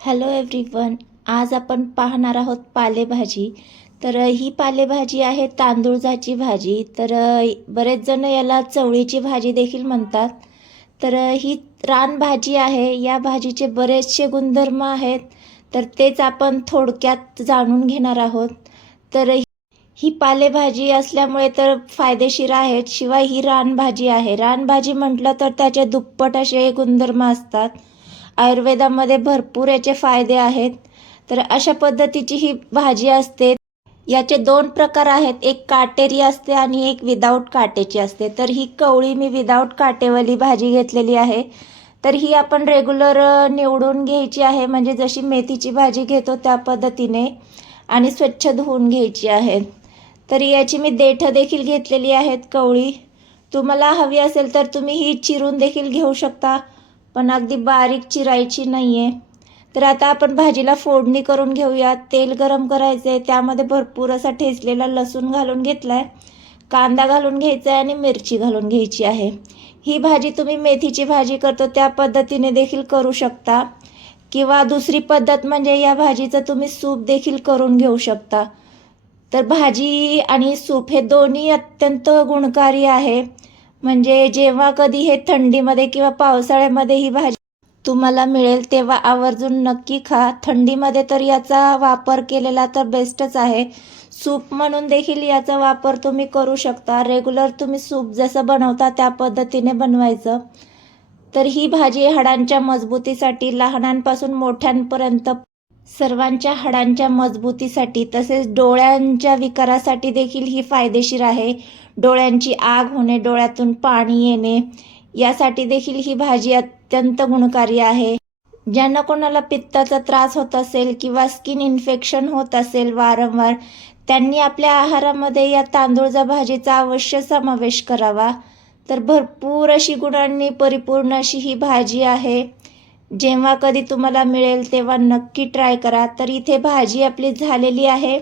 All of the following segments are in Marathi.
हॅलो एव्हरीवन आज आपण पाहणार आहोत पालेभाजी. तर ही पालेभाजी आहे तांदूळजाची भाजी. तर बरेच जण याला चवळीची भाजी देखील म्हणतात. तर ही रानभाजी आहे. या भाजीचे बरेचसे गुणधर्म आहेत. तर तेच आपण थोडक्यात जाणून घेणार आहोत. तर ही पालेभाजी असल्यामुळे तर फायदेशीर आहेत. शिवाय ही रानभाजी आहे. रानभाजी म्हटलं तर त्याचे दुप्पट असे गुणधर्म असतात. आयुर्वेदामध्ये भरपूर याचे फायदे आहेत. तर अशा पद्धतीची ही भाजी असते. याचे दोन प्रकार आहेत. एक काटेरी असते आणि एक विदाऊट काटेची असते. तर ही कवळी मी विदाऊट काटेवाली भाजी घेतलेली आहे. तर ही आपण रेग्युलर निवडून घ्यायची आहे. म्हणजे जशी मेथीची भाजी घेतो त्या पद्धतीने आणि स्वच्छ धुवून घ्यायची आहे. तर याची मी देठं देखील घेतलेली आहेत कवळी. तुम्हाला हवी असेल तर तुम्ही ही चिरून देखील घेऊ शकता. पण अगदी बारीक चिरायची नाही आहे तर आता आपण भाजीला फोडणी करून घेऊया तेल गरम करायचं आहे त्यामध्ये भरपूर असा ठेचलेला लसूण घालून घेतला आहे कांदा घालून घ्यायचा आहे आणि मिरची घालून घ्यायची आहे. ही भाजी तुम्ही मेथीची भाजी करतो त्या पद्धतीने देखील करू शकता. किंवा दुसरी पद्धत म्हणजे या भाजीचं तुम्ही सूप देखील करून घेऊ शकता. तर भाजी आणि सूप हे दोन्ही अत्यंत गुणकारी आहे. म्हणजे जेव्हा कधी हे थंडीमध्ये किंवा पावसाळ्यामध्ये ही भाजी तुम्हाला मिळेल तेव्हा आवर्जून नक्की खा. थंडीमध्ये तर याचा वापर केलेला तर बेस्टच आहे. सूप म्हणून देखील याचा वापर तुम्ही करू शकता. रेग्युलर तुम्ही सूप जसं बनवता त्या पद्धतीने बनवायचं. तर ही भाजी हाडांच्या मजबूतीसाठी लहानांपासून मोठ्यांपर्यंत सर्वांच्या हाडांच्या मजबूतीसाठी तसेच डोळ्यांच्या विकारासाठी देखील ही फायदेशीर आहे. डोळ्यांची आग होणे डोळ्यातून पाणी येणे यासाठी देखील ही भाजी अत्यंत गुणकारी आहे. ज्यांना कोणाला पित्ताचा त्रास होत असेल किंवा स्किन इन्फेक्शन होत असेल वारंवार त्यांनी आपल्या आहारामध्ये या तांदूळजा भाजीचा अवश्य समावेश करावा. तर भरपूर अशी गुणांनी परिपूर्ण अशी ही भाजी आहे. जेव्हा कधी तुम्हाला मिळेल तेव्हा नक्की ट्राय करा. तर इथे भाजी आपली झालेली आहे.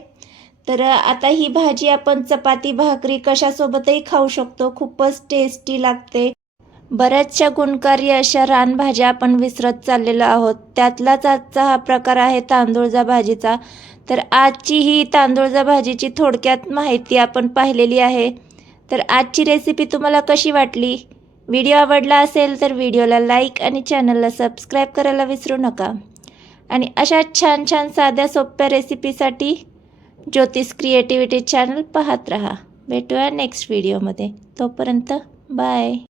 तर आता ही भाजी आपण चपाती भाकरी कशासोबतही खाऊ शकतो. खूपच टेस्टी लागते. बऱ्याचशा गुणकारी अशा रानभाज्या आपण विसरत चाललेलो आहोत. त्यातलाच आजचा हा प्रकार आहे तांदूळजा भाजीचा. तर आजची ही तांदूळजा भाजीची थोडक्यात माहिती आपण पाहिलेली आहे. तर आजची रेसिपी तुम्हाला कशी वाटली? व्हिडिओ आवडला असेल तर व्हिडिओला लाईक आणि चॅनलला सबस्क्राईब करायला विसरू नका. आणि अशा छान छान साध्या सोप्या रेसिपीसाठी ज्योतिष क्रिएटिव्हिटी चॅनल पाहत रहा. भेटूया नेक्स्ट व्हिडिओमध्ये तोपर्यंत बाय